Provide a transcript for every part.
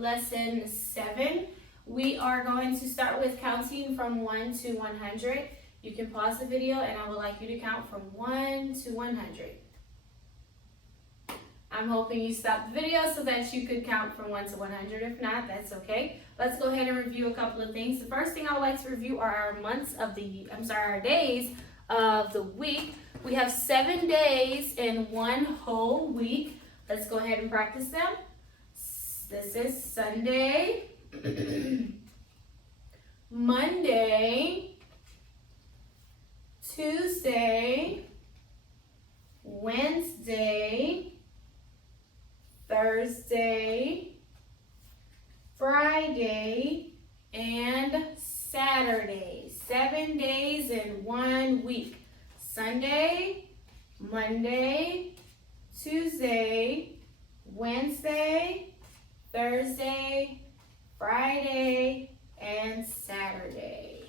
lesson 7. We are going to start with counting from 1 to 100. You can pause the video and I would like you to count from 1 to 100. I'm hoping you stopped the video so that you could count from 1 to 100. If not, that's okay. Let's go ahead and review a couple of things. The first thing I would like to review are our days of the week. We have 7 days in one whole week. Let's go ahead and practice them. This is Sunday, Monday, Tuesday, Wednesday, Thursday, Friday, and Saturday. 7 days in 1 week. Sunday, Monday, Tuesday, Wednesday, Thursday, Friday, and Saturday.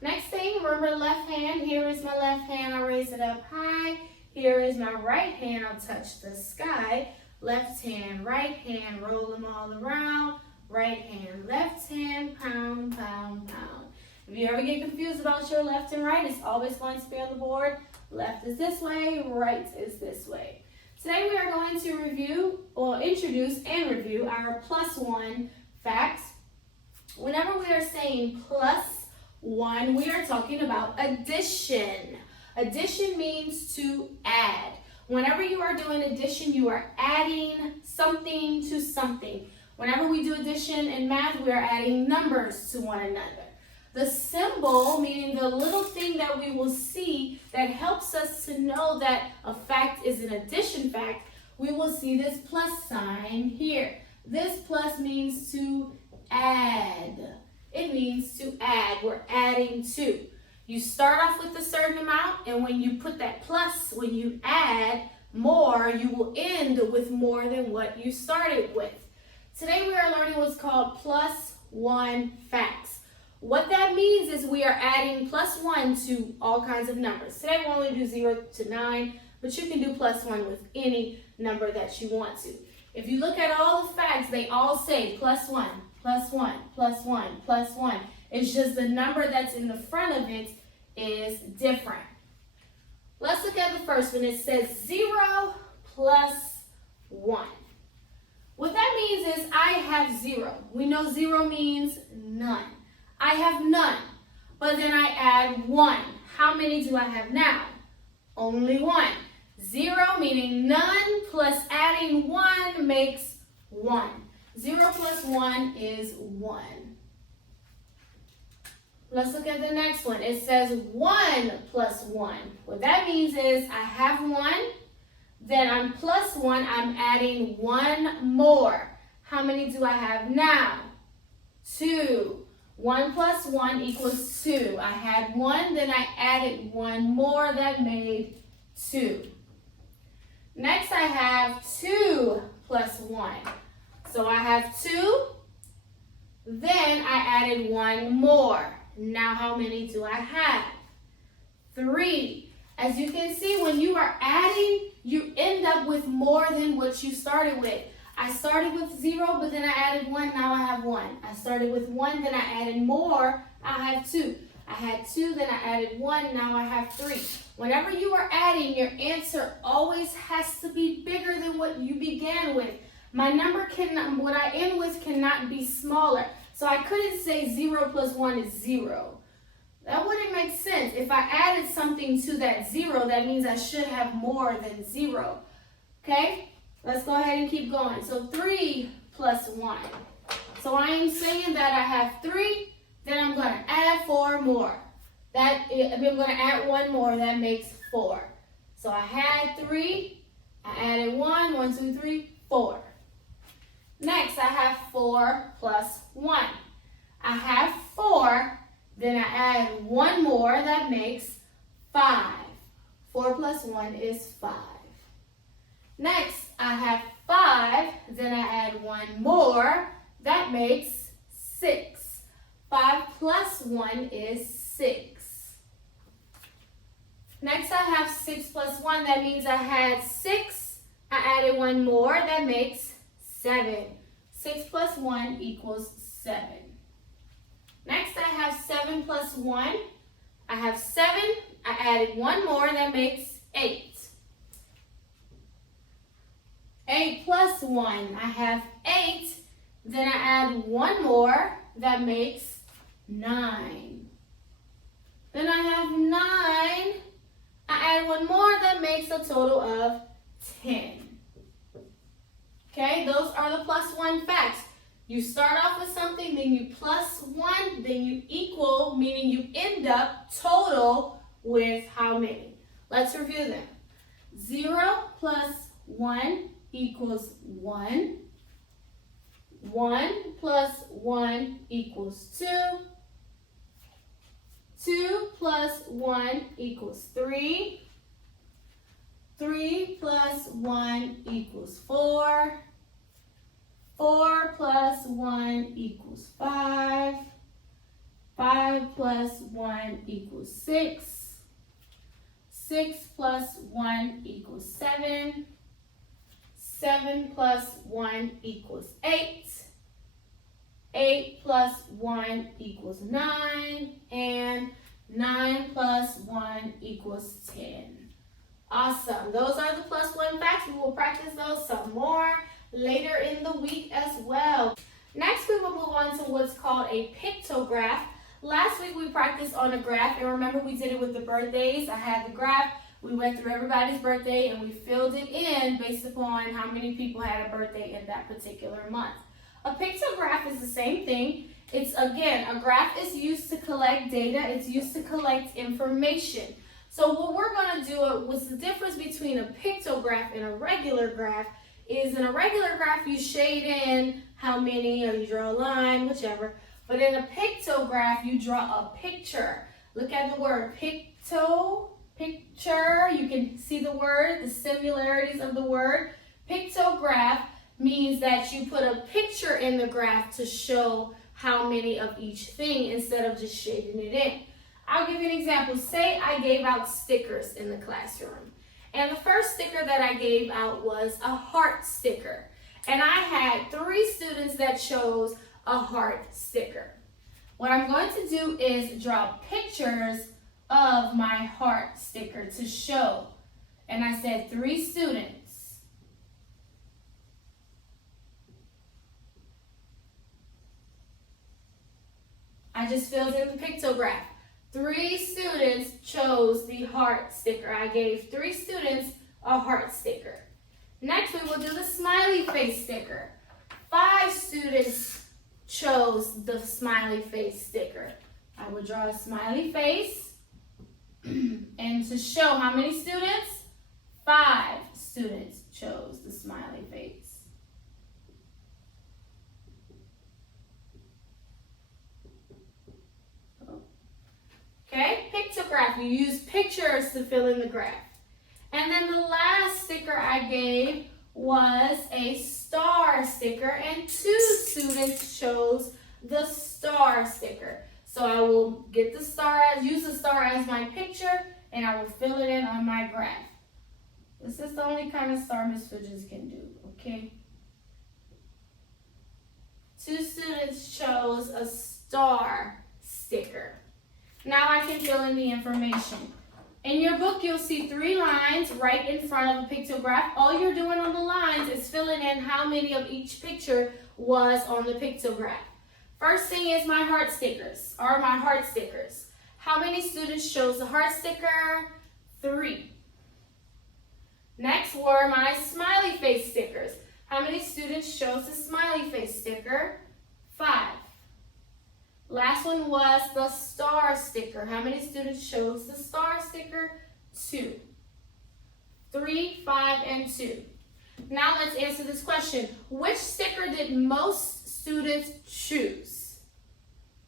Next thing, remember left hand. Here is my left hand. I'll raise it up high. Here is my right hand. I'll touch the sky. Left hand, right hand, roll them all around. Right hand, left hand, pound, pound, pound. If you ever get confused about your left and right, it's always going to be on the board. Left is this way, right is this way. Today we are going to introduce and review our +1 facts. Whenever we are saying +1, we are talking about addition. Addition means to add. Whenever you are doing addition, you are adding something to something. Whenever we do addition in math, we are adding numbers to one another. The symbol, meaning the little thing that we will see that helps us to know that a fact is an addition fact, we will see this plus sign here. This plus means to add. It means to add. We're adding to. You start off with a certain amount, and when you put that plus, when you add more, you will end with more than what you started with. Today we are learning what's called +1 facts. What that means is we are adding +1 to all kinds of numbers. Today we'll only do 0 to 9, but you can do +1 with any number that you want to. If you look at all the facts, they all say +1, +1, +1, +1. It's just the number that's in the front of it is different. Let's look at the first one. It says 0 plus 1. What that means is I have 0. We know 0 means none. I have none, but then I add 1. How many do I have now? Only 1. 0 meaning none plus adding 1 makes 1. 0 plus 1 is 1. Let's look at the next one. It says 1 plus 1. What that means is I have 1, then I'm plus 1, I'm adding 1 more. How many do I have now? 2. 1 plus 1 equals 2. I had 1, then I added 1 more, that made 2. Next I have 2 plus 1. So I have 2, then I added 1 more. Now how many do I have? 3. As you can see, when you are adding, you end up with more than what you started with. I started with 0, but then I added 1, now I have 1. I started with 1, then I added more, I have 2. I had 2, then I added 1, now I have 3. Whenever you are adding, your answer always has to be bigger than what you began with. My number what I end with cannot be smaller. So I couldn't say 0 plus 1 is 0. That wouldn't make sense. If I added something to that 0, that means I should have more than 0. Okay? Let's go ahead and keep going. So 3 plus 1. So I am saying that I have 3, then I'm going to add 4 more. I'm going to add 1 more, that makes 4. So I had 3, I added 1, 1, 2, 3, 4. Next, I have 4 plus 1. I have 4, then I add 1 more, that makes 5. 4 plus 1 is 5. Next, I have 5, then I add 1 more, that makes 6. 5 plus 1 is 6. Next, I have 6 plus 1, that means I had 6, I added 1 more, that makes 7. 6 plus 1 equals 7. Next, I have 7 plus 1. I have 7. I added one more, that makes 8. 8 plus 1, I have 8. Then I add one more, that makes 9. Then I have 9. I add one more, that makes a total of 10. Okay, those are the plus 1 facts. You start off with something, then you plus 1, then you equal, meaning you end up total with how many? Let's review them. 0 plus 1 equals 1. 1 plus 1 equals 2. 2 plus 1 equals 3. 3 plus 1 equals 4. 4 plus 1 equals 5. 5 plus 1 equals 6. 6 plus 1 equals 7. 7 plus 1 equals 8. 8 plus 1 equals 9. And 9 plus 1 equals 10. Awesome. Those are the plus 1 facts. We will practice those some more later in the week as well. Next, we will move on to what's called a pictograph. Last week, we practiced on a graph, and remember we did it with the birthdays. I had the graph. We went through everybody's birthday, and we filled it in based upon how many people had a birthday in that particular month. A pictograph is the same thing. It's, again, a graph is used to collect data. It's used to collect information. So what we're going to do, what's the difference between a pictograph and a regular graph, is in a regular graph you shade in how many, or you draw a line, whichever. But in a pictograph you draw a picture. Look at the word picture. You can see the word, the similarities of the word. Pictograph means that you put a picture in the graph to show how many of each thing instead of just shading it in. I'll give you an example. Say I gave out stickers in the classroom. And the first sticker that I gave out was a heart sticker. And I had 3 students that chose a heart sticker. What I'm going to do is draw pictures of my heart sticker to show. And I said 3 students. I just filled in the pictograph. 3 students chose the heart sticker. I gave 3 students a heart sticker. Next, we will do the smiley face sticker. 5 students chose the smiley face sticker. I will draw a smiley face. And to show how many students? 5 students chose the smiley face. Okay, pictograph, you use pictures to fill in the graph. And then the last sticker I gave was a star sticker, and 2 students chose the star sticker. So I will get the star, use the star as my picture, and I will fill it in on my graph. This is the only kind of star Miss Fidges can do, okay? 2 students chose a star sticker. Now I can fill in the information. In your book, you'll see 3 lines right in front of a pictograph. All you're doing on the lines is filling in how many of each picture was on the pictograph. First thing is my heart stickers, or my heart stickers. How many students chose the heart sticker? 3. Next were my smiley face stickers. How many students chose the smiley face sticker? 5. Last one was the star sticker. How many students chose the star sticker? 2. 3, 5, and 2. Now let's answer this question. Which sticker did most students choose?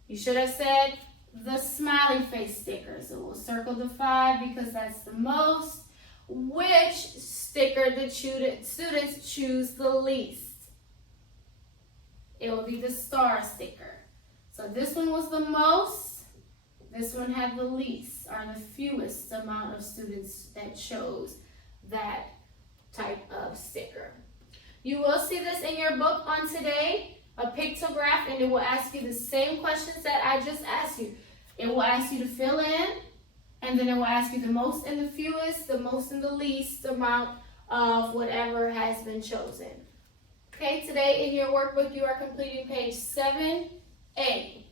You should have said the smiley face sticker. So we'll circle the 5 because that's the most. Which sticker did students choose the least? It will be the star sticker. So this one was the most, this one had the least, or the fewest amount of students that chose that type of sticker. You will see this in your book on today. pictograph, and it will ask you the same questions that I just asked you. It will ask you to fill in, and then it will ask you the most and the fewest, the most and the least amount of whatever has been chosen. Okay, today in your workbook you are completing page 7A.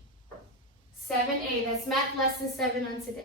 7A, that's math lesson 7 on today.